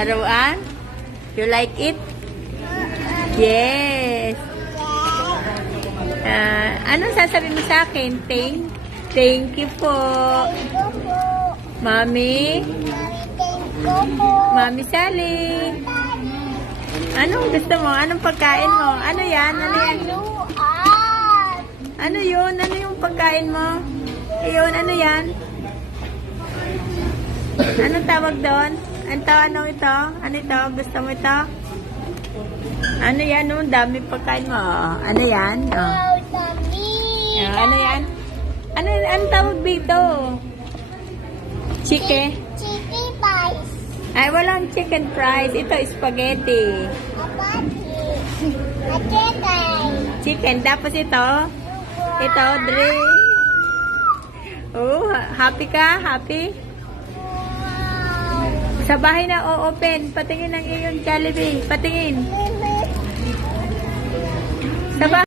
Laruan? You like it? Yes. Anong sasabihin mo sa akin? Thank you po. Mami? Mami Sally? Anong gusto mo? Anong pagkain mo? Ano yan? Ano yan? Ano yun? Ano yung pagkain mo? Ayun, ano yan? Anong tawag doon? Ano ito? Ano ito? Gusto mo ito? Ano yan? Ang dami pagkain mo. Ano yan? Ano yan? Ano tawag dito? Chicken? Chicken fries. Ay, walang chicken fries. Ito, spaghetti. Chicken. Tapos ito? Ito, drink. Oh, happy ka? Happy? Sa bahay na o-open. Patingin ang iyong Jollibee. Patingin. Sa bahay.